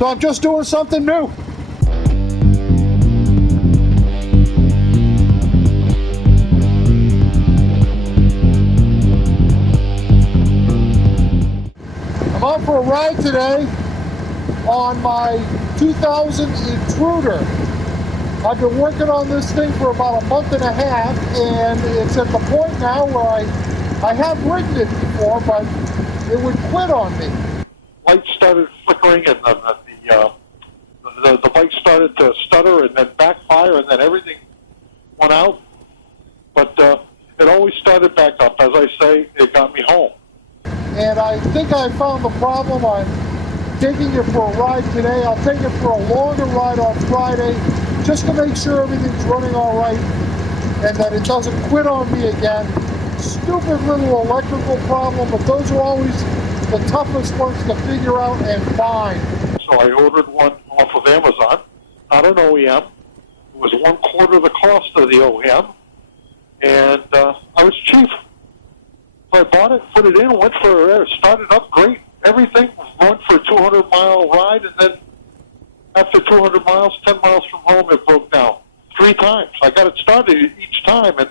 So I'm just doing something new. I'm out for a ride today on my 2000 Intruder. I've been working on this thing for about a month and a half, and it's at the point now where I have ridden it before, but it would quit on me. Lights started flickering, and the bike started to stutter and then backfire, and then everything went out. But it always started back up. As I say, it got me home. And I think I found the problem. I'm taking it for a ride today. I'll take it for a longer ride on Friday, just to make sure everything's running all right and that it doesn't quit on me again. Stupid little electrical problem, but those are always the toughest ones to figure out and find. So I ordered one off of Amazon, not an OEM. It was 1/4 the cost of the OEM, and I was cheap. So I bought it, put it in, went for it, started up great, everything, went for a 200-mile ride, and then after 200 miles, 10 miles from home, it broke down 3 times. I got it started each time and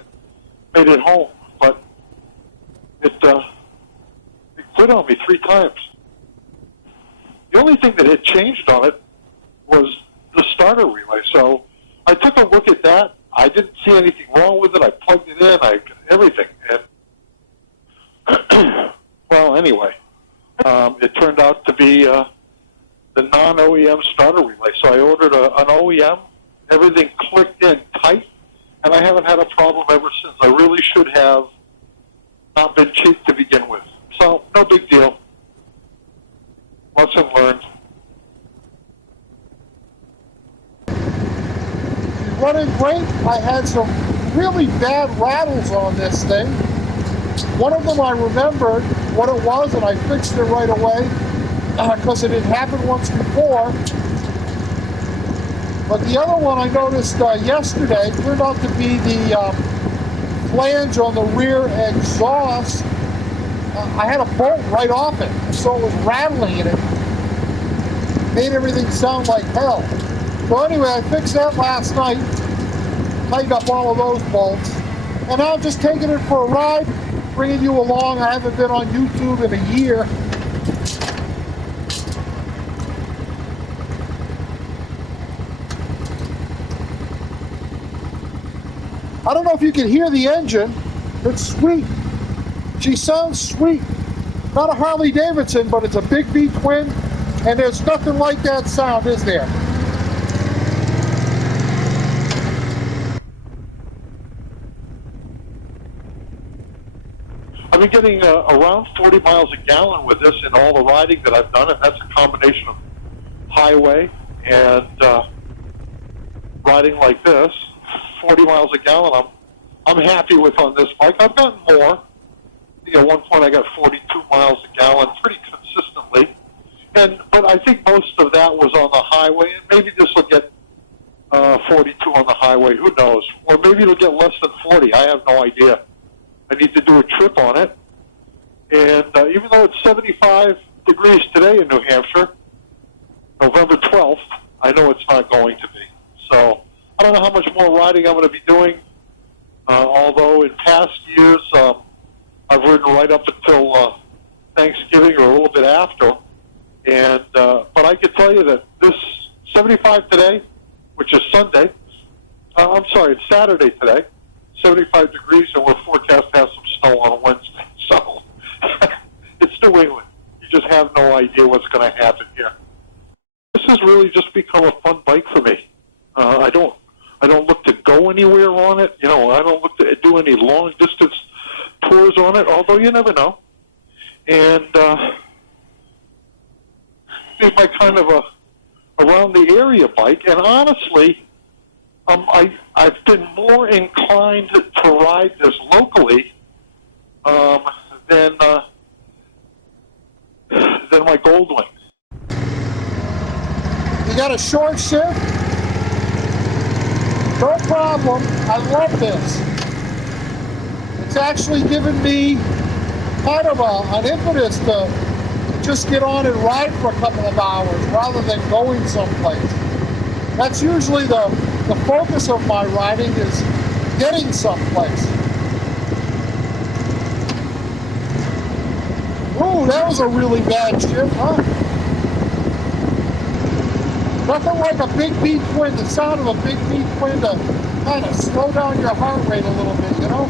made it home, but it quit on me 3 times. The only thing that had changed on it was the starter relay. So I took a look at that. I didn't see anything wrong with it. I plugged it in, everything. And well, anyway, it turned out to be the non-OEM starter relay. So I ordered an OEM. Everything clicked in tight, and I haven't had a problem ever since. I really should have not been cheap to begin with. So no big deal. Lesson learned. Running great. I had some really bad rattles on this thing. One of them I remembered what it was, and I fixed it right away because it had happened once before. But the other one I noticed yesterday turned out to be the flange on the rear exhaust. I had a bolt right off it, so it was rattling, and it made everything sound like hell. So anyway, I fixed that last night, tightened up all of those bolts, and now I'm just taking it for a ride, bringing you along. I haven't been on YouTube in a year. I don't know if you can hear the engine. It's sweet. She sounds sweet. Not a Harley Davidson, but it's a Big B twin, and there's nothing like that sound, is there? I've been getting around 40 miles a gallon with this in all the riding that I've done, and that's a combination of highway and riding like this. 40 miles a gallon I'm happy with on this bike. I've gotten more. At one point I got 42 miles a gallon pretty consistently, but I think most of that was on the highway, and maybe this will get 42 on the highway, who knows, or maybe it'll get less than 40. I have no idea. I need to do a trip on it, and even though it's 75 degrees today in New Hampshire, November 12th, I know it's not going to be. So I don't know how much more riding I'm going to be doing, although in past years I've ridden right up until Thanksgiving or a little bit after, and but I can tell you that this 75 today, which is Sunday, I'm sorry, it's Saturday today, 75 degrees, and we're forecast to have some snow on Wednesday. So it's New England. You just have no idea what's going to happen here. This has really just become a fun bike for me. I don't look to go anywhere on it. I don't look to do any long distance tours on it, although you never know. And it's my kind of a around the area bike, and honestly, I've been more inclined to ride this locally than my Goldwing. You got a short shift? No problem. I love this. It's actually given me kind of an impetus to just get on and ride for a couple of hours rather than going someplace. That's usually the focus of my riding, is getting someplace. Ooh, that was a really bad shift, huh? Nothing like a big beat wind, the sound of a big beat wind to kind of slow down your heart rate a little bit, you know?